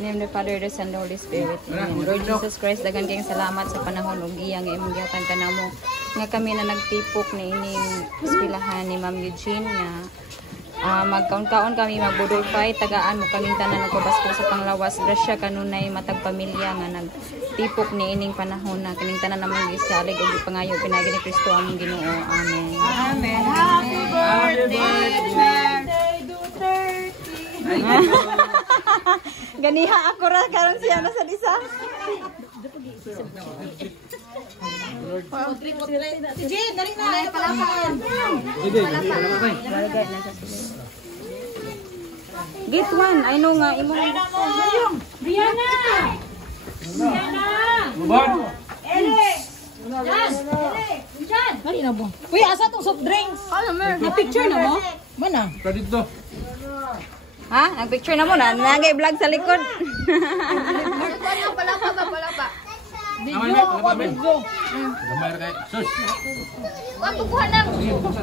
name the Father, the Son, the Holy Spirit. Amen. Lord Jesus Christ, dagan kayong salamat sa panahon ug iyang imong gihatag kanamo nga kami na nagtipok ni ining eskwelahan ni Ma'am Eugene nga magkaon-kaon kami magbudol fight tagaan mo kaming tanan nagpabasko sa panglawas grasya kanunay matag pamilya nga nagtipok ni ining panahon na kining tanan namang gisalig ug pangayo pinagi ni Kristo among Ginoo. Amen. Amen. Happy birthday ganiha ako ra karon siya na sa disa. Sige, dali na. Palapan. Gate 1, I know nga imo. Brianna. Bubon. Ele. Diyan. Mari na bo. Uy, asa tong soft drinks? Na-picture na mo? Mana? Kadito. Ha? Nag-picture na mo na. Nag-vlog sa likod. Palapa. Video. Gamay kay sus. Wag kukuha nang.